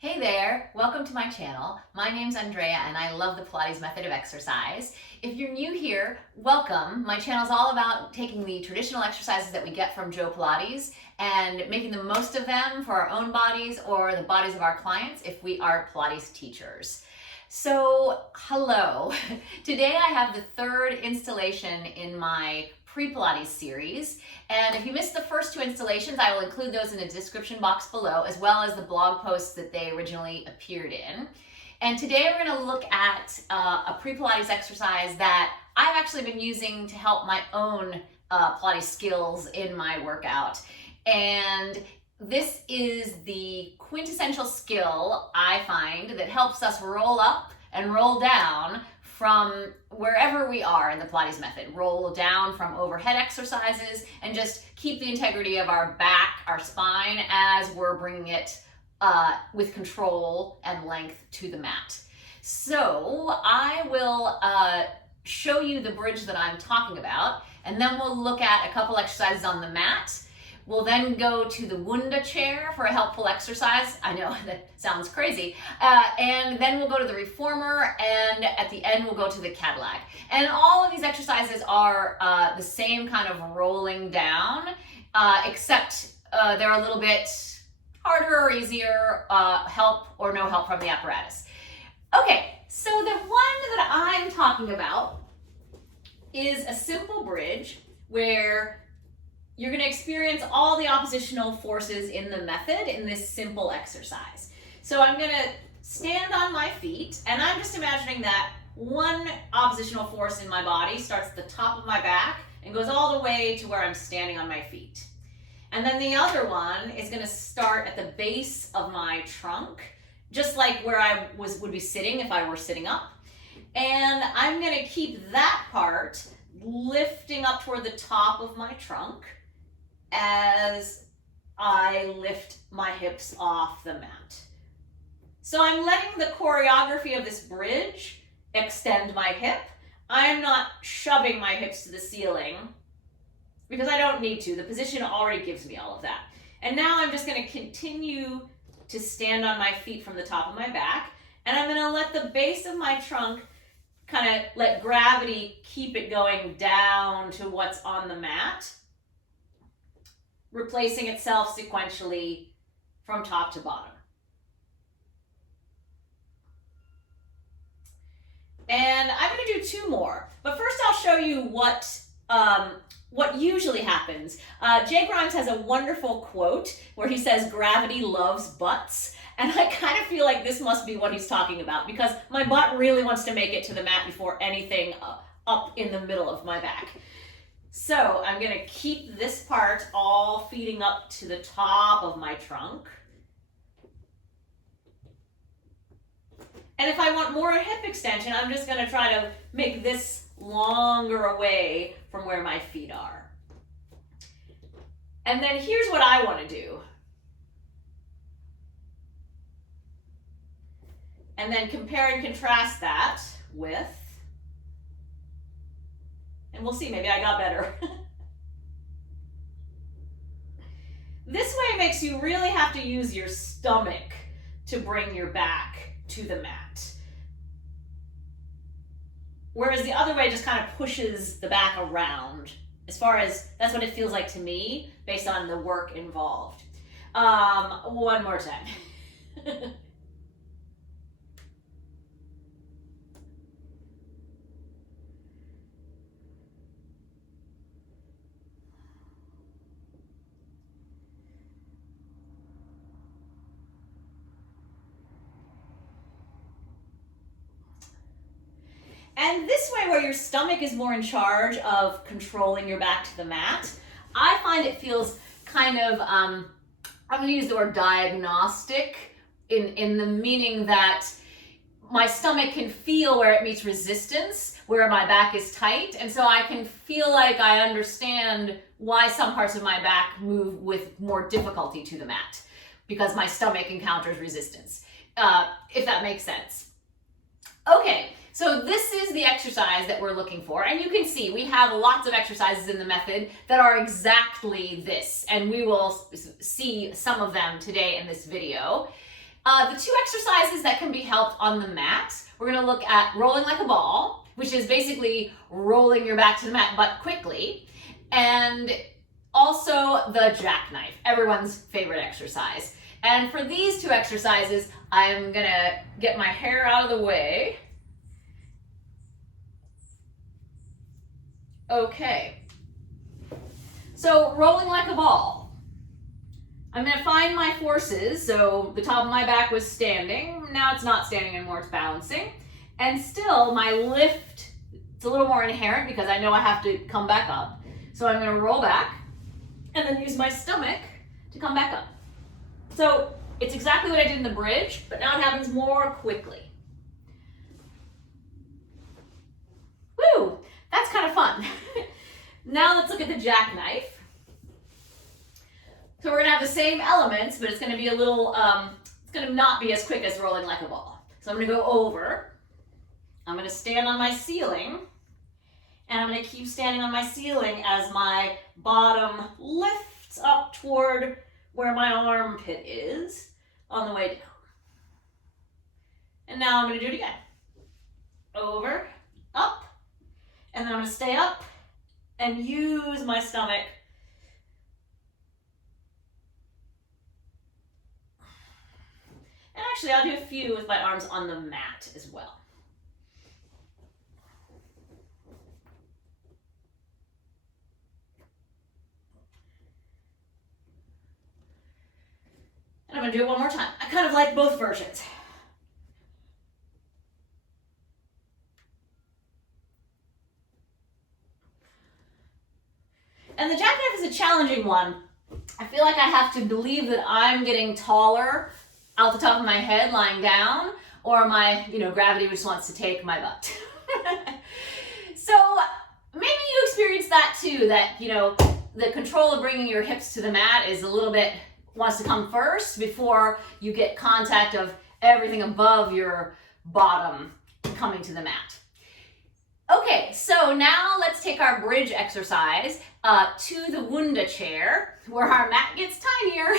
Hey there, welcome to my channel. My name's Andrea and I love the Pilates method of exercise. If you're new here, welcome. My channel's all about taking the traditional exercises that we get from Joe Pilates and making the most of them for our own bodies or the bodies of our clients if we are Pilates teachers. So, hello. Today I have the third installation in my Pre-Pilates series, and if you missed the first two installations, I will include those in the description box below, as well as the blog posts that they originally appeared in. And today we're going to look at a Pre-Pilates exercise that I've actually been using to help my own Pilates skills in my workout. And this is the quintessential skill, I find, that helps us roll up and roll down from wherever we are in the Pilates method. Roll down from overhead exercises and just keep the integrity of our back, our spine, as we're bringing it with control and length to the mat. So I will show you the bridge that I'm talking about, and then we'll look at a couple exercises on the mat. We'll then go to the Wunda chair for a helpful exercise. I know that sounds crazy. And then we'll go to the reformer, and at the end we'll go to the Cadillac. And all of these exercises are the same kind of rolling down, except they're a little bit harder or easier, help or no help from the apparatus. Okay, so the one that I'm talking about is a simple bridge where you're going to experience all the oppositional forces in the method in this simple exercise. So I'm going to stand on my feet, and I'm just imagining that one oppositional force in my body starts at the top of my back and goes all the way to where I'm standing on my feet. And then the other one is going to start at the base of my trunk, just like where I would be sitting if I were sitting up. And I'm going to keep that part lifting up toward the top of my trunk as I lift my hips off the mat. So I'm letting the choreography of this bridge extend my hip. I'm not shoving my hips to the ceiling because I don't need to. The position already gives me all of that. And now I'm just going to continue to stand on my feet from the top of my back, and I'm going to let the base of my trunk kind of let gravity keep it going down to what's on the mat, replacing itself sequentially from top to bottom. And I'm going to do two more, but first I'll show you what usually happens. Jay Grimes has a wonderful quote where he says, "Gravity loves butts." And I kind of feel like this must be what he's talking about, because my butt really wants to make it to the mat before anything up in the middle of my back. So I'm going to keep this part all feeding up to the top of my trunk. And if I want more hip extension, I'm just going to try to make this longer away from where my feet are. And then here's what I want to do. And then compare and contrast that with, and we'll see, maybe I got better. This way makes you really have to use your stomach to bring your back to the mat. Whereas the other way just kind of pushes the back around, as far as, that's what it feels like to me, based on the work involved. One more time. And this way, where your stomach is more in charge of controlling your back to the mat, I find it feels kind of, I'm going to use the word diagnostic in the meaning that my stomach can feel where it meets resistance, where my back is tight, and so I can feel like I understand why some parts of my back move with more difficulty to the mat, because my stomach encounters resistance, if that makes sense. Okay. So this is the exercise that we're looking for, and you can see we have lots of exercises in the method that are exactly this, and we will see some of them today in this video. The two exercises that can be helped on the mat, we're going to look at rolling like a ball, which is basically rolling your back to the mat but quickly, and also the JackKnife, everyone's favorite exercise. And for these two exercises, I'm going to get my hair out of the way. Okay, so rolling like a ball. I'm going to find my forces. So the top of my back was standing. Now it's not standing anymore, it's balancing. And still my lift, it's a little more inherent because I know I have to come back up. So I'm going to roll back and then use my stomach to come back up. So it's exactly what I did in the bridge, but now it happens more quickly. Woo, that's kind of fun. Now let's look at the JackKnife. So we're gonna have the same elements, but it's gonna be a little, it's gonna not be as quick as rolling like a ball. So I'm gonna go over, I'm gonna stand on my ceiling, and I'm gonna keep standing on my ceiling as my bottom lifts up toward where my armpit is on the way down. And now I'm gonna do it again. Over, up, and then I'm gonna stay up and use my stomach. And actually, I'll do a few with my arms on the mat as well. And I'm going to do it one more time. I kind of like both versions. And the JackKnife is a challenging one. I feel like I have to believe that I'm getting taller out the top of my head lying down, or my, gravity just wants to take my butt. So maybe you experience that too, that, the control of bringing your hips to the mat is a little bit, wants to come first before you get contact of everything above your bottom coming to the mat. Okay, so now let's take our bridge exercise to the Wunda chair, where our mat gets tinier,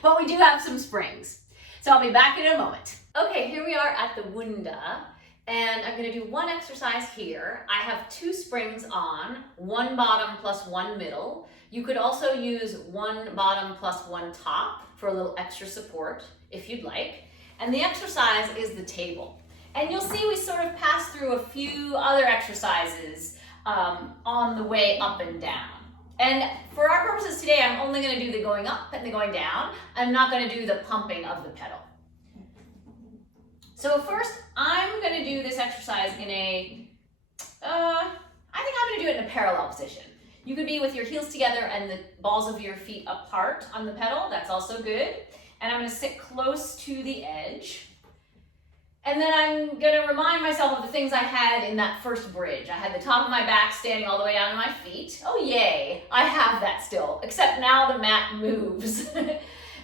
but we do have some springs. So I'll be back in a moment. Okay, here we are at the Wunda, and I'm gonna do one exercise here. I have 2 springs on, 1 bottom plus 1 middle. You could also use 1 bottom plus 1 top for a little extra support if you'd like. And the exercise is the table. And you'll see we sort of pass through a few other exercises on the way up and down. And for our purposes today, I'm only going to do the going up and the going down. I'm not going to do the pumping of the pedal. So first, I'm going to do this exercise in I think I'm going to do it in a parallel position. You could be with your heels together and the balls of your feet apart on the pedal. That's also good. And I'm going to sit close to the edge. And then I'm going to remind myself of the things I had in that first bridge. I had the top of my back standing all the way down to my feet. Oh, yay. I have that still, except now the mat moves.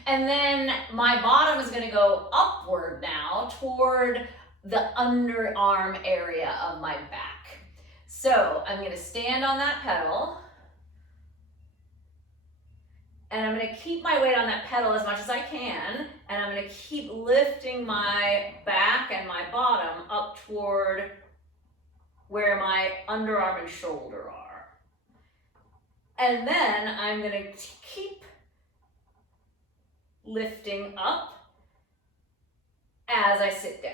And then my bottom is going to go upward now toward the underarm area of my back. So I'm going to stand on that pedal. And I'm going to keep my weight on that pedal as much as I can. And I'm going to keep lifting my back and my bottom up toward where my underarm and shoulder are. And then I'm going to keep lifting up as I sit down.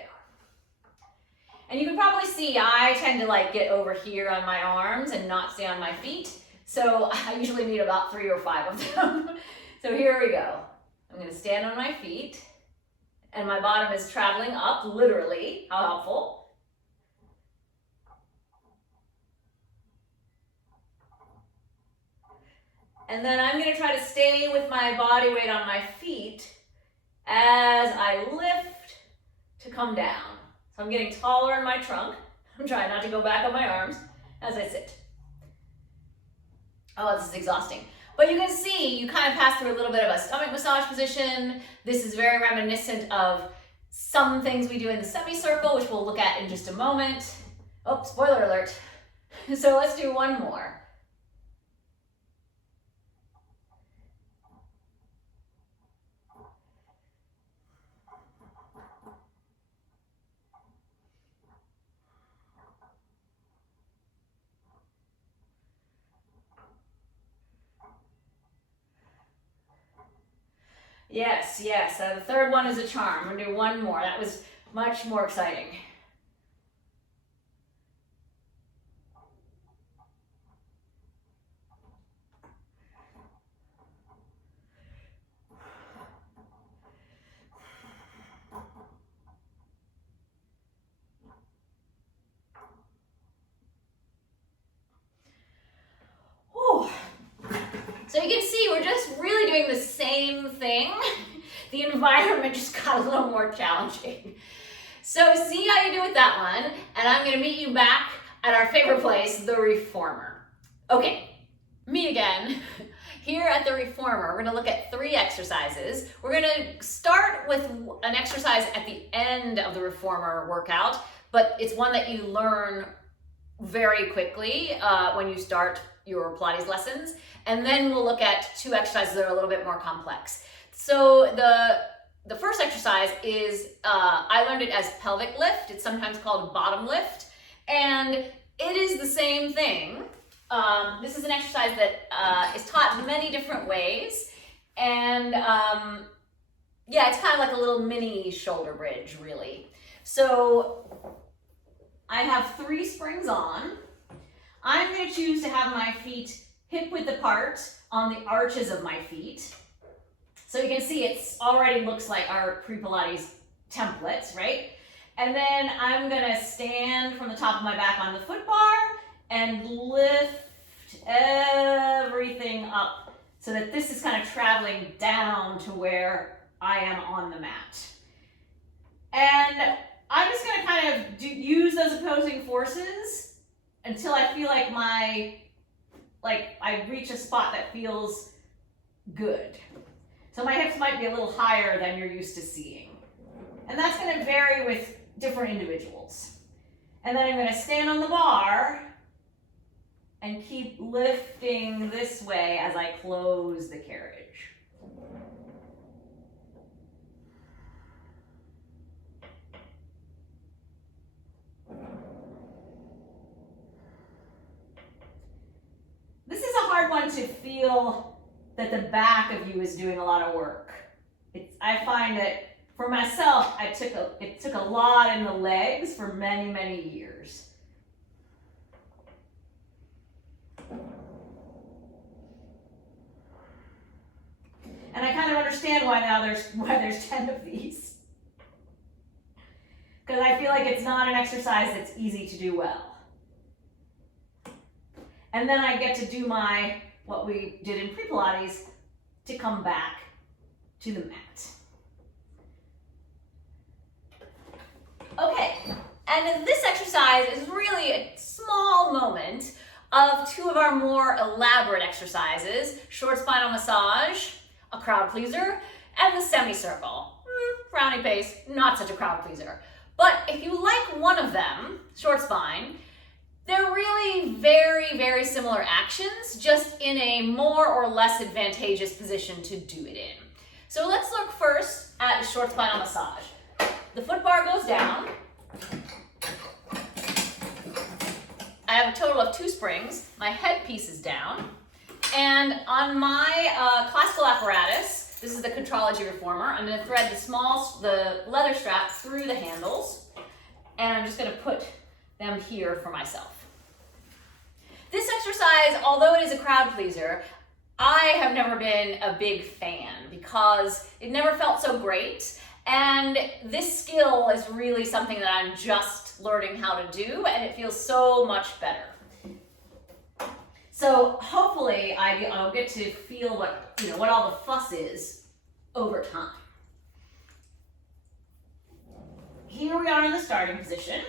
And you can probably see I tend to get over here on my arms and not stay on my feet. So I usually need about 3 or 5 of them. So here we go. I'm going to stand on my feet and my bottom is traveling up, literally. How helpful. And then I'm going to try to stay with my body weight on my feet as I lift to come down. So I'm getting taller in my trunk. I'm trying not to go back on my arms as I sit. Oh, this is exhausting. But you can see, you kind of pass through a little bit of a stomach massage position. This is very reminiscent of some things we do in the semicircle, which we'll look at in just a moment. Oh, spoiler alert. So let's do one more. Yes, yes. The third one is a charm. We're gonna do one more. That was much more exciting. Whew. So you can see we're just really doing the same thing. The environment just got a little more challenging. So see how you do with that one, and I'm gonna meet you back at our favorite place, the reformer. Okay, meet again. Here at the reformer, we're gonna look at 3 exercises. We're gonna start with an exercise at the end of the reformer workout, but it's one that you learn very quickly when you start your Pilates lessons. And then we'll look at 2 exercises that are a little bit more complex. So the first exercise is, I learned it as pelvic lift. It's sometimes called bottom lift. And it is the same thing. This is an exercise that is taught in many different ways. And yeah, it's kind of like a little mini shoulder bridge, really. So I have 3 springs on. I'm going to choose to have my feet hip width apart on the arches of my feet. So you can see it's already looks like our Pre-Pilates templates, right? And then I'm going to stand from the top of my back on the foot bar and lift everything up so that this is kind of traveling down to where I am on the mat. And I'm just going to kind of use those opposing forces until I feel like I reach a spot that feels good. So my hips might be a little higher than you're used to seeing. And that's going to vary with different individuals. And then I'm going to stand on the bar and keep lifting this way as I close the carriage. This is a hard one to feel that the back of you is doing a lot of work. I find that for myself, it took a lot in the legs for many, many years. And I kind of understand why now there's 10 of these. Because I feel like it's not an exercise that's easy to do well. And then I get to do what we did in Pre-Pilates to come back to the mat. Okay, and this exercise is really a small moment of 2 of our more elaborate exercises, short spinal massage, a crowd pleaser, and the semicircle. Frowny face, not such a crowd pleaser. But if you like one of them, short spine, they're really very, very similar actions, just in a more or less advantageous position to do it in. So let's look first at the short spinal massage. The foot bar goes down. I have a total of 2 springs. My headpiece is down. And on my classical apparatus, this is the Contrology Reformer, I'm going to thread the leather strap through the handles. And I'm just going to put them here for myself. This exercise, although it is a crowd pleaser, I have never been a big fan because it never felt so great. And this skill is really something that I'm just learning how to do, and it feels so much better. So hopefully I'll get to feel what all the fuss is over time. Here we are in the starting position.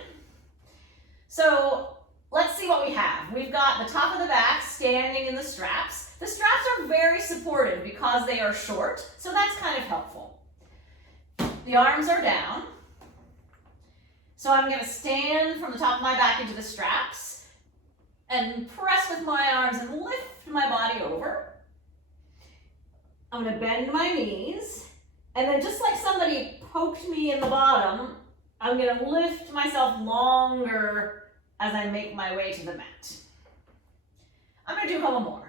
So let's see what we have. We've got the top of the back standing in the straps. The straps are very supportive because they are short, so that's kind of helpful. The arms are down. So I'm going to stand from the top of my back into the straps and press with my arms and lift my body over. I'm going to bend my knees, and then just like somebody poked me in the bottom, I'm going to lift myself longer as I make my way to the mat. I'm going to do a couple more.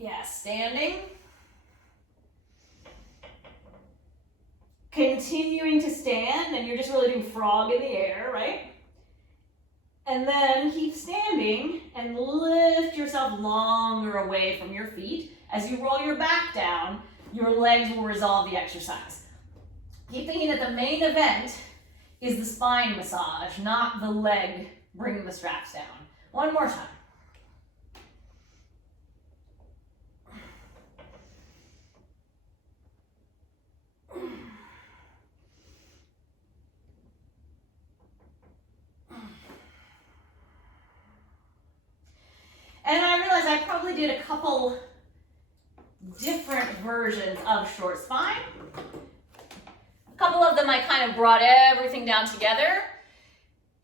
Yeah, standing. Continuing to stand, and you're just really doing frog in the air, right? And then keep standing and lift yourself longer away from your feet. As you roll your back down, your legs will resolve the exercise. Keep thinking that the main event is the spine massage, not the leg bringing the straps down. One more time. And I realized I probably did a couple different versions of short spine. A couple of them I kind of brought everything down together.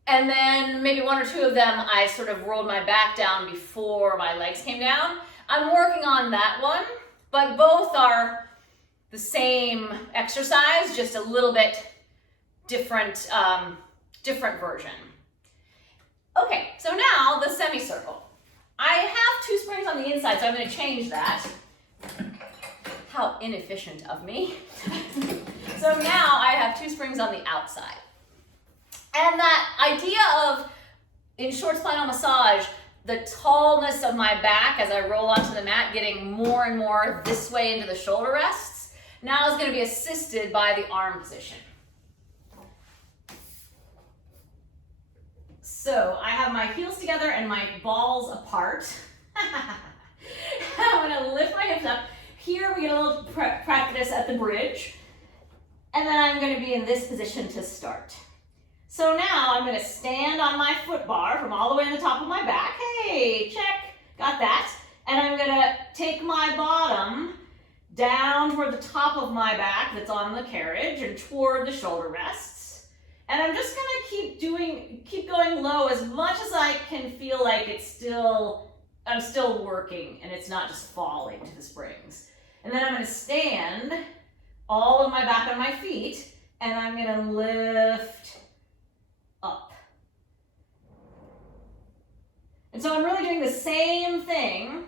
And then maybe one or two of them I sort of rolled my back down before my legs came down. I'm working on that one, but both are the same exercise, just a little bit different, different version. Okay, so now the semicircle. I have 2 springs on the inside, so I'm going to change that. How inefficient of me. So now I have 2 springs on the outside. And that idea of, in short spinal massage, the tallness of my back as I roll onto the mat, getting more and more this way into the shoulder rests, now is going to be assisted by the arm position. So I have my heels together and my balls apart. I'm going to lift my hips up. Here we get a little practice at the bridge. And then I'm going to be in this position to start. So now I'm going to stand on my foot bar from all the way to the top of my back. Hey, check, got that. And I'm going to take my bottom down toward the top of my back that's on the carriage and toward the shoulder rests. And I'm just going to keep going low as much as I can feel like I'm still working and it's not just falling to the springs. And then I'm going to stand all of my back on my feet and I'm going to lift up. And so I'm really doing the same thing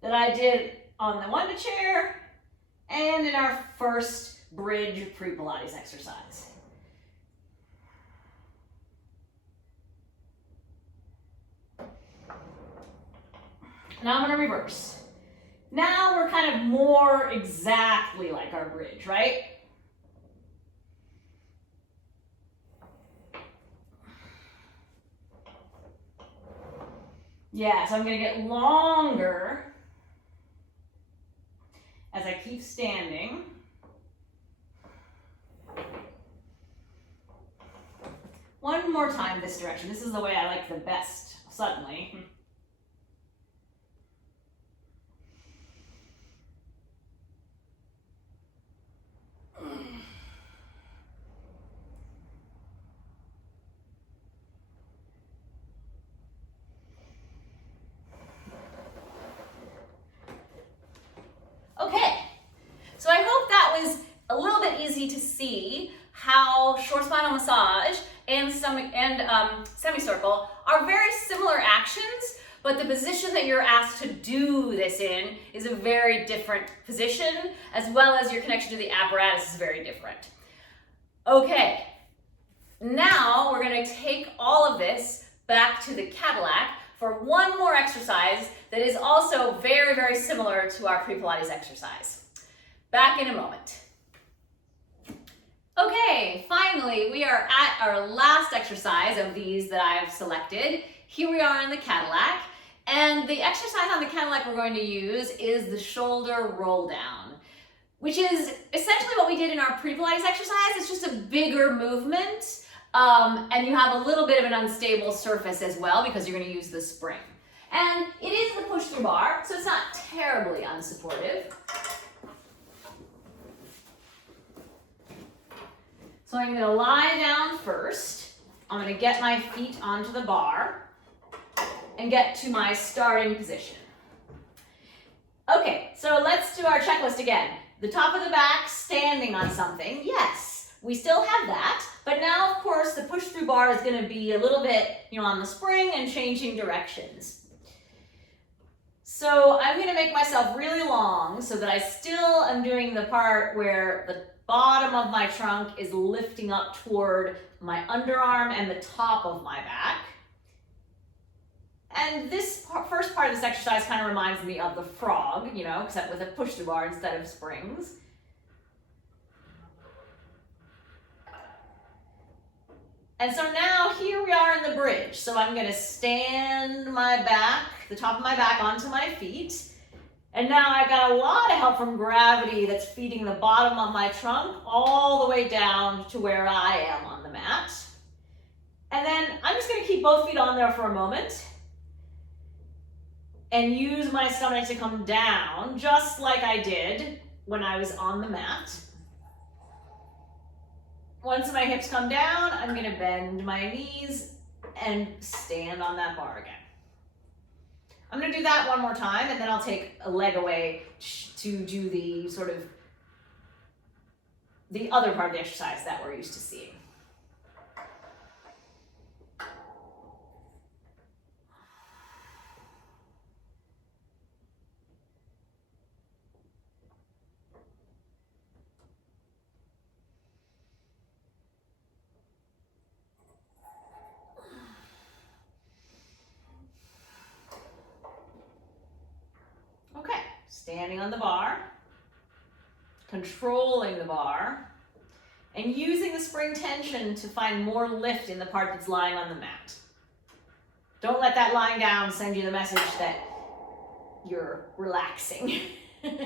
that I did on the Wunda chair and in our first bridge pre-Pilates exercise. Now I'm going to reverse. Now we're kind of more exactly like our bridge, right? Yeah, so I'm going to get longer as I keep standing. One more time this direction. This is the way I like the best, suddenly. Okay, so I hope that was a little bit easy to see how short spinal massage and semicircle are very similar actions, but the position that you're asked to do this in is a very different position, as well as your connection to the apparatus is very different. Okay, now we're going to take all of this back to the Cadillac for one more exercise that is also very, very similar to our pre-Pilates exercise. Back in a moment. Okay, finally, we are at our last exercise of these that I've selected. Here we are in the Cadillac, and the exercise on the Cadillac we're going to use is the shoulder roll down, which is essentially what we did in our pre-Pilates exercise. It's just a bigger movement, and you have a little bit of an unstable surface as well because you're going to use the spring. And it is the push-through bar, so it's not terribly unsupportive. So I'm going to lie down first. I'm going to get my feet onto the bar and get to my starting position. Okay, so let's do our checklist again. The top of the back, standing on something. Yes, we still have that. But now, of course, the push-through bar is going to be a little bit, on the spring and changing directions. So I'm going to make myself really long so that I still am doing the part where the bottom of my trunk is lifting up toward my underarm and the top of my back. And this first part of this exercise kind of reminds me of the frog, you know, except with a push-through bar instead of springs. And so now here we are in the bridge. So I'm going to stand my back, the top of my back onto my feet. And now I've got a lot of help from gravity that's feeding the bottom of my trunk all the way down to where I am on the mat. And then I'm just going to keep both feet on there for a moment and use my stomach to come down just like I did when I was on the mat. Once my hips come down, I'm going to bend my knees and stand on that bar again. I'm going to do that one more time, and then I'll take a leg away to do the sort of the other part of the exercise that we're used to seeing. Standing on the bar, controlling the bar, and using the spring tension to find more lift in the part that's lying on the mat. Don't let that lying down send you the message that you're relaxing. And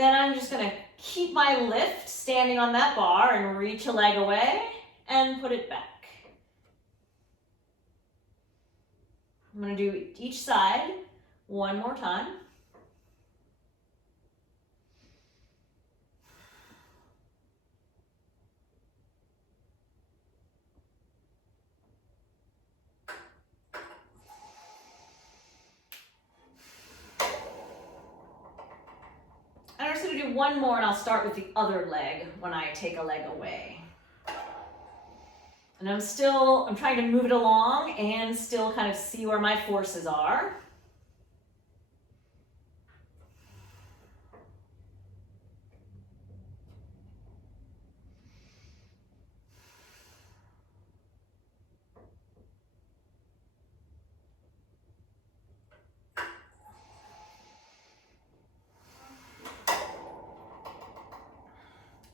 then I'm just going to keep my lift standing on that bar and reach a leg away and put it back. I'm going to do each side one more time. And I'm just going to do one more, and I'll start with the other leg when I take a leg away. And I'm trying to move it along and still kind of see where my forces are.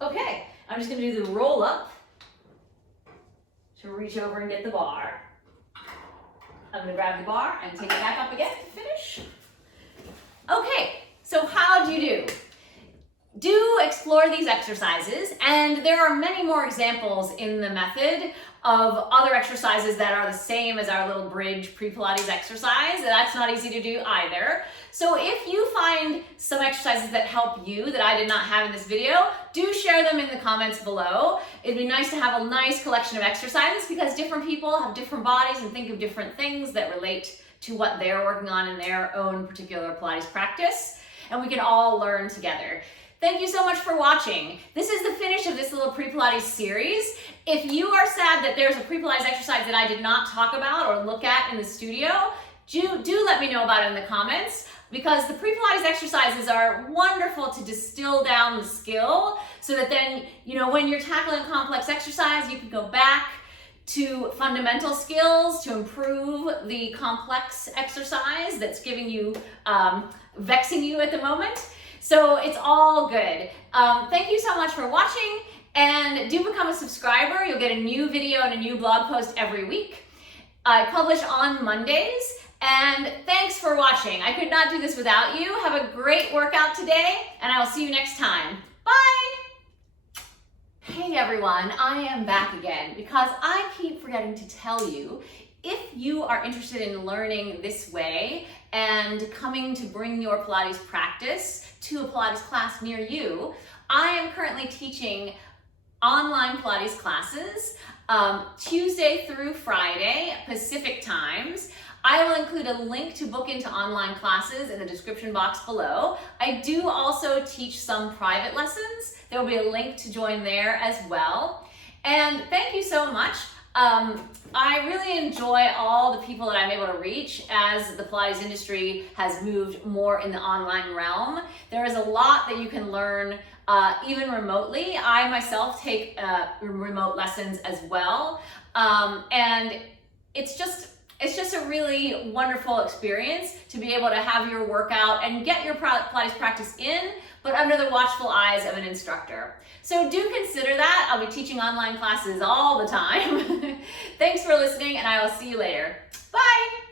Okay, I'm just going to do the roll up to reach over and get the bar. I'm going to grab the bar and take it back up again to finish. Okay, so how do you do? Do explore these exercises, and there are many more examples in the method of other exercises that are the same as our little bridge pre-Pilates exercise. That's not easy to do either. So if you find some exercises that help you that I did not have in this video, do share them in the comments below. It'd be nice to have a nice collection of exercises because different people have different bodies and think of different things that relate to what they're working on in their own particular Pilates practice, and we can all learn together. Thank you so much for watching. This is the finish of this little Pre-Pilates series. If you are sad that there's a Pre-Pilates exercise that I did not talk about or look at in the studio, do let me know about it in the comments, because the Pre-Pilates exercises are wonderful to distill down the skill so that then, when you're tackling a complex exercise, you can go back to fundamental skills to improve the complex exercise that's giving you, vexing you at the moment. So it's all good. Thank you so much for watching, and do become a subscriber. You'll get a new video and a new blog post every week. I publish on Mondays, and thanks for watching. I could not do this without you. Have a great workout today, and I will see you next time. Bye! Hey everyone, I am back again because I keep forgetting to tell you, if you are interested in learning this way and coming to bring your Pilates practice to a Pilates class near you, I am currently teaching online Pilates classes Tuesday through Friday, Pacific times. I will include a link to book into online classes in the description box below. I do also teach some private lessons. There will be a link to join there as well. And thank you so much. I really enjoy all the people that I'm able to reach as the Pilates industry has moved more in the online realm. There is a lot that you can learn even remotely. I myself take remote lessons as well. And it's just a really wonderful experience to be able to have your workout and get your Pilates practice in, but under the watchful eyes of an instructor. So do consider that. I'll be teaching online classes all the time. Thanks for listening, and I will see you later. Bye!